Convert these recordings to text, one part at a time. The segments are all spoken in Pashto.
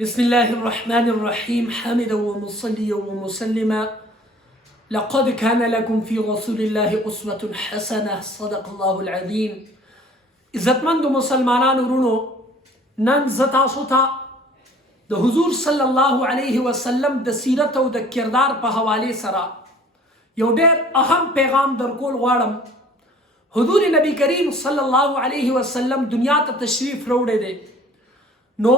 بسم الله الرحمن الرحيم حامدا ومصليا ومسلما لقد كان لكم في رسول الله أسوة حسنة صدق الله العظيم. عزتمند مسلمانانو ورونو نن تاسو ته د حضور صلی الله علیه وسلم د سیرت او د کردار په حواله سره یو ډېر اهم پیغام درکول غواړم. حضور نبی کریم صلی الله علیه وسلم دنیا ته تشریف راوړی دی. نو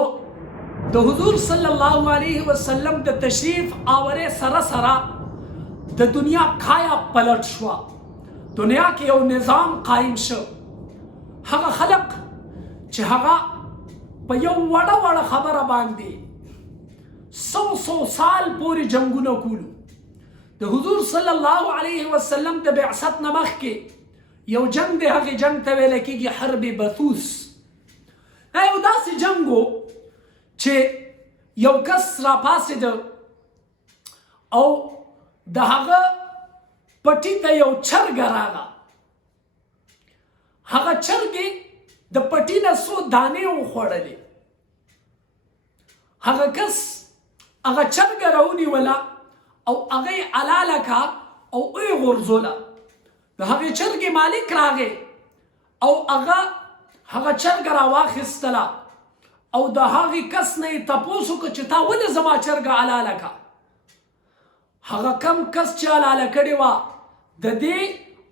د حضور صلی الله علیه وسلم د تشریف آوره سره سره د دنیا کایا پلټ شو. دنیا کې یو نظام قائم شو. هغه خلق چې هغه په یو وړه خبره باندې سو سال پورې جنگونه کولو. د حضور صلی الله علیه وسلم د بعثت نه مخکې یو جنگ دی، هغه جنگ ته ویل کېږي حرب بثوث. یو داسې جنګ و چې یو کس را پاسېده او د هغه پټي ته یو چرګ راغله. هغه چرګې د پټي نه څو دانې وخوړلې. هغه کس هغه چرګه راونیوله او هغه یې حلاله کړه او ویې غورځوله. د هغې چرګې مالک راغی او هغه چرګه راواخیستله او د هغې کس نه یې تپوس وکړه چې تا ولې زما چرګه حلاله کړه. هغه کم کس چې حلاله کړې وه د دې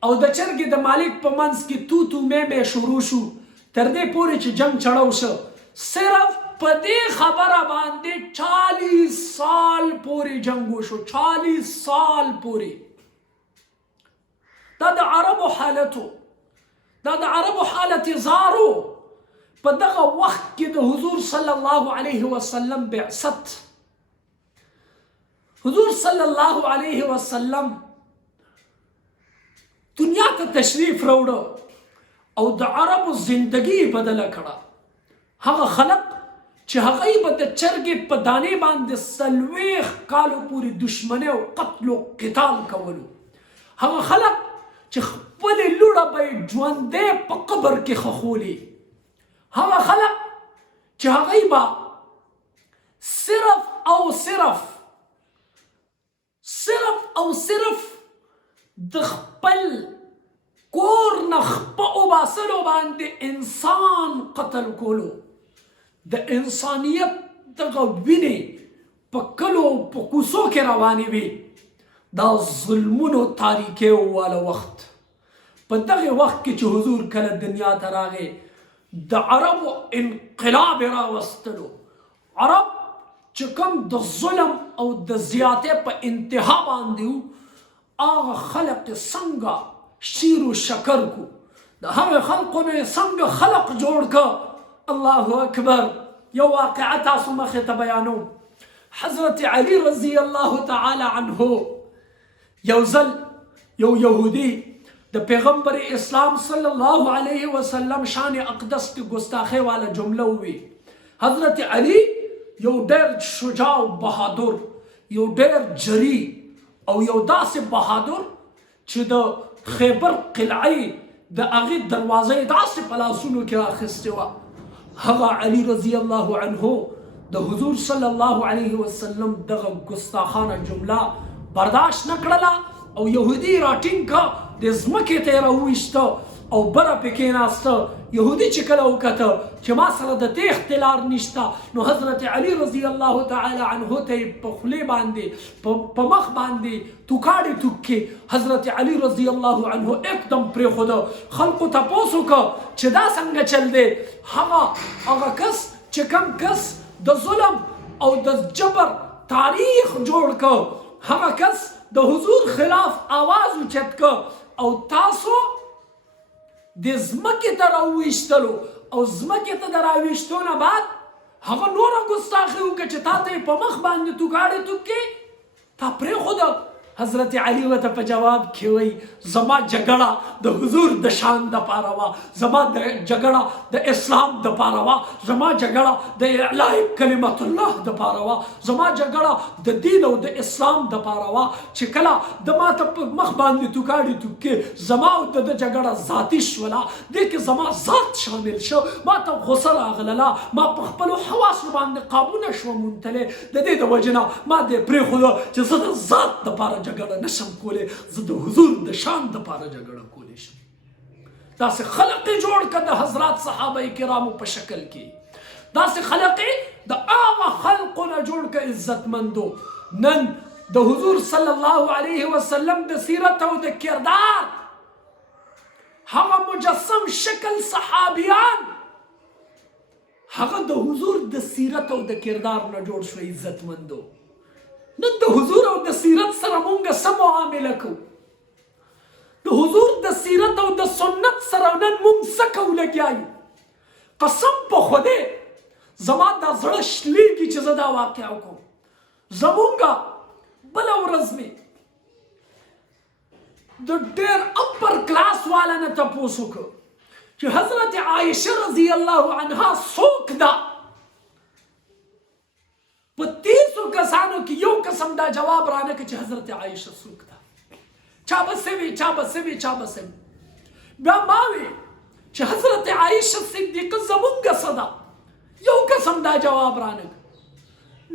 او د چرګې د مالک په منځ کې تو تو مې شروع شو تر دې پورې چې جنګ چړو شو. صرف په دې خبره باندې 40 سال پورې جنګ وشو. 40 سال پورې. دا د عربو حالتو، دا د عربو حالت زارو. په دغه وخت کې د حضور صلی الله علیه وسلم بعثت، حضور صلی الله علیه وسلم دنیا ته تشریف راوړه او د عربو زندگی بدله کړه. هغه خلق چې هغه به د چرګې په دانې باندې 40 کالو پورې دشمني او قتل او قتال کولو. هغه خلق چې خپلې لوړه به یې ژوندی په قبر کې خښولې. هغه خلق چې هغوی به صرف د خپل کور نه په وباسلو باندې انسان قتل کولو. د انسانیت دغه وینې په کلو په کوڅو کې روانې وي. دا ظلمونو تاریکیو والا وخت. په دغه وخت کې چې حضور کله دنیا ته راغی د عربو انقلاب راوستلو. عرب چې کوم د ظلم او د زیاتې په انتها باندې وو، هغه خلق څنګه شیر و شکر کو. د هغه خلقو نه څنګه خلق جوړ که. الله اکبر. یو واقعه تاسو مخې ته بیانوم. حضرت علی رضی الله تعالی عنه یو ځل یو یهودي د پیغمبر اسلام صلی الله علیه وسلم شان اقدس کی گستاخی والا جمله وی. حضرت علی یو ډېر شجاع او بهادر، یو ډېر جری او یو داسې بهادر چې د خیبر قلعه د هغې دروازه داسې په لاسونو کې راخیستې وه. هغه علی رضی الله عنه د حضور صلی الله علیه وسلم دغه ګستاخانه جمله برداشت نه کړله او یهودي راټینګ که د ځمکې ته یې راوویسته او بره پې کېناسته. یهودي چې کله وکته چې ما سره د تېښتې لار نشته، نو حضرت علی رضی الله تعالی عنه ته یې په خولې باندې په مخ باندې توکاړې توک کې حضرت علی رضی الله عنه اکدم پرېښوده. خلقو تپوس وکړه چې دا څنګه چل دی. هغه کس چې کوم کس د ظلم او د جبر تاریخ جوړ که، هغه کس د حضور خلاف آواز اوچت که او تاسو د ځمکې ته راوویشتلو او ځمکې ته د راویشتو نه بعد هغه نوره ګستاخي وکړه چې تا ته یې په مخ باندې توکاړې توک کې تا پرېښوده. حضرت علی ورته په جواب کې وایي زما جګړه د حضور د شان دپاره وه، زما جګړه د اسلام دپاره وه، زما جګړه د اعلاء کلمت الله دپاره وه، زما جګړه د دین او د اسلام دپاره وه. چې کله د ما ته په مخ باندې توکاړي توکې زما او د جګړه ذاتي شوله، دې کې زما ذات شامل شو، ما ته غوسه راغلله، ما په خپلو حواسو باندې قابو نه شوم موندلی. د دې د وجې نه ما دې پرېښوده چې زه د ذات دپاره جګړه نشم کولی، زه د حضور د شان دپاره جګړه کولی شم. داسې خلق یې جوړ کړه د حضرات صحابه کرامو په شکل کې، داسې خلق یې د هغه خلقو نه جوړ کړه عزتمندو. نن د حضور صلی الله علیه وسلم د سیرت او د کردار هغه مجسم شکل صحابیان هغه د حضور د سیرت او د کردار نه جوړ شو. عزتمندو نن د حضور او د سیرت سره مونږ څه معامله کوو؟ د حضور د سیرت او د سنت سره نن مونږ څه کوو لګیا یو؟ قسم په خدای زما دا زړه شلیږي چې زه دا واقعه وکړم. زمونږه بله ورځ مې د ډېر اپر کلاس والا نه تپوس وکړ چې حضرت عایشه رضی الله عنها څوک ده؟ په 30 کسانو کې یو قسم دا جواب رانه که چې حضرت عایشه څوک ده. چا به څه وي، چا به څه وي، چا به څه وي. بیا ما وی چې حضرت عایشه صدیقه زمونږه څه ده؟ یو قسم دا جواب رانه.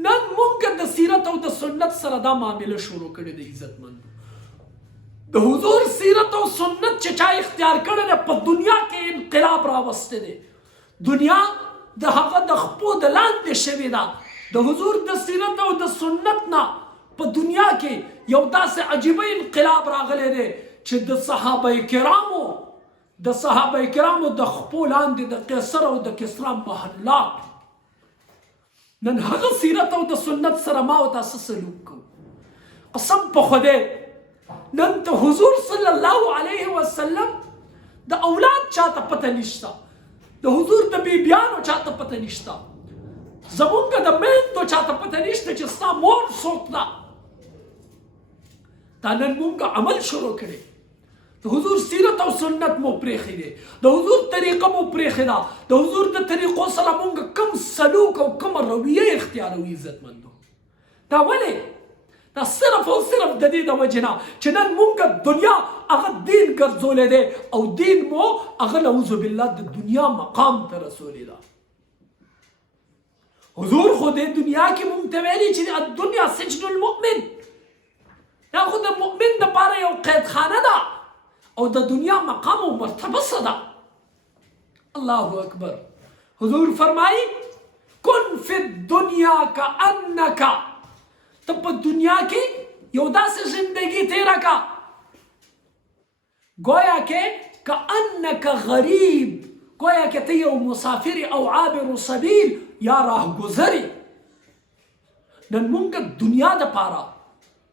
نن مونږ د سیرت او د سنت سره دا معامله شروع کړې ده. عزتمندو د حضور سیرت او سنت چې چا اختیار کړی دی په دنیا کې انقلاب راوستی دی. دنیا د هغه د خپو د لاندې شوې ده. د حضور د سیرت او د سنت نه په دنیا کې یو داسې عجیبه انقلاب راغلی دی چې د صحابه کرامو د خپو لاندې د قیصر او د کسرا محلات نن هغه سیرت او د سنت سره ما او تاسو سلوک کوو. قسم په خدای نن د حضور صلی الله علیه وسلم د اولاد چاته پته نشته، د حضور د بیبیانو چاته پته نشته، زمونږ د میندو چاته پته نشته چې ستا مور څوک ده. دا نن مونږ عمل شروع کړی. د حضور سیرت او سنت مو پرېښی دی، د حضور طریقه مو پرېښې ده، د حضور د طریقو سره مونږ کم سلوک او کم رویه اختیاروي. عزتمندو دا ولې؟ دا صرف او صرف د دې د وجې نه چې نن مونږ دنیا هغه دین ګرځولی دی او دین مو هغه نعوذ بالله د دنیا مقام ته رسولی ده. حضور خو دې دنیا کې مونږ ته ویلي چې الدنیا سجن المؤمن، دا خو د مؤمن دپاره یو قیدخانه ده او د دنیا مقام او مرتبه څه ده؟ الله اکبر. حضور فرمایي کن فی الدنیا کأنک، ته په دنیا کې یو داسې زندگی تیره کا گویا کې کأنک غریب، گویا کې ته یو مسافر او عابر سبیل یا راهگذری. نن مونږ دنیا دپاره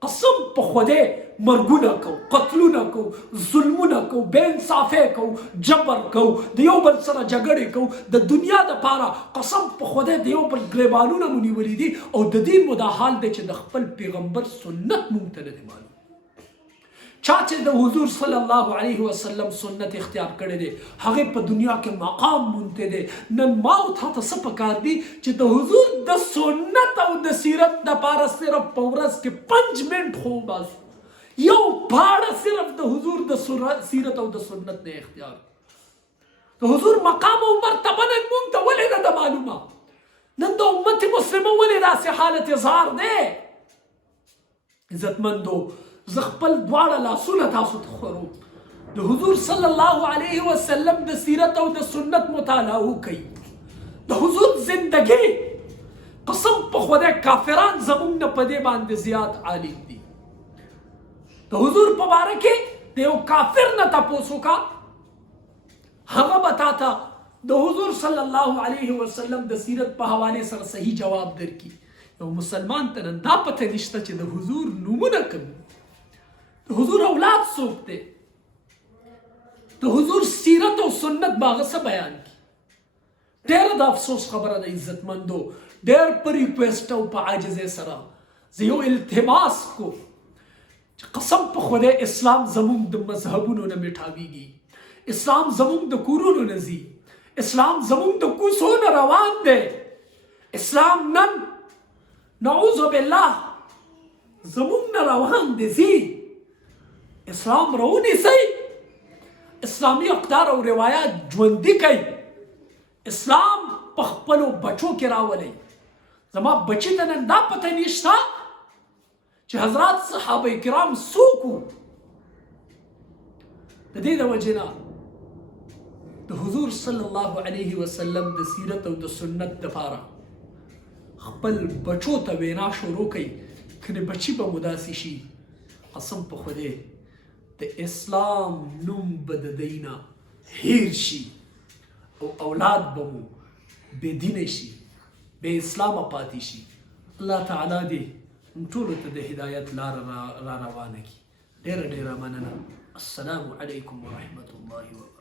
قسم په خدای مرګونه کو، قتلونه کو، ظلمونه کو، بے انصافي کو، جبر کو، د یو بل سره جګړې کو، د دنیا دپاره قسم په خدای د یو بل ګریبانونه مو نیولي دي او د دې مو دا حال دی چې د خپل پیغمبر سنت مونږ ته نه دی معلوم. چا چې د حضور صلی الله علیه وسلم سنت اختیار کړی دی هغې په دنیا کې مقام مونتی دی. نن ما او تا ته څه پکار دي چې د حضور د سنت او د سیرت دپاره صرف په ورځ کې 5 منټ خو وباسو، یو پاړه صرف د حضور د سیرت او د سنت نه اختیار. د حضور مقام او مرتبه نن مونږ ته ولې نه ده معلومه؟ نن د امت مسلمه ولې داسې حالت اظهار دی؟ عزتمندو زه خپل دواړه لاسونه تاسو ته خورو. د حضور صلی الله علیه وسلم د سیرت او د سنت مطالعه وکړئ. د حضور زندګي قسم په خدای کافران زمونږ نه په دې باندې زیات عالم دي. د حضور په باره کې د یو کافر نه تپوس وکړه، هغه به تا ته د حضور صلی الله علیه وسلم د سیرت په حوالې سره صحیح جواب درکړي. یو مسلمان ته نن دا پته نشته چې د حضور نومونه کوم، د حضور اولاد څوک دی، د حضور سیرت او سنت به هغه څه بیان کړي. ډېره د افسوس خبره ده عزتمندو، ډېر په ریکویسټ او په عاجزۍ سره زه یو التماس کوم قسم په خدای اسلام زمونږ د مذهبونو نه میټاویږي، اسلام زمونږ د کورونو نه ځي، اسلام زمونږ د کوڅو نه روان دی. اسلام نن نعوذ بالله زمونږ نه روان دی ځي. اسلام راونیسئ، اسلامي اقدار او روایات ژوندي کوي. اسلام په خپلو بچو کې راولئ. زما بچی ته نن دا پته نشته چې حضرات صحابه کرام څوک وو. د دې د وجې نه د حضور صلی الله علیه وسلم د سیرت او د سنت دپاره خپل بچو ته وینا شروع کړئ. کنې بچي به مو داسې شي قسم په خدای د اسلام نوم به د دوی نه هیر شي او اولاد به مو بېدینه شي، بې اسلامه پاتې شي. الله تعالی دې ټولو ته د هدایت لاره را روانه کړي. ډېره ډېره مننه. السلام علیکم ورحمة الله وبرکاته.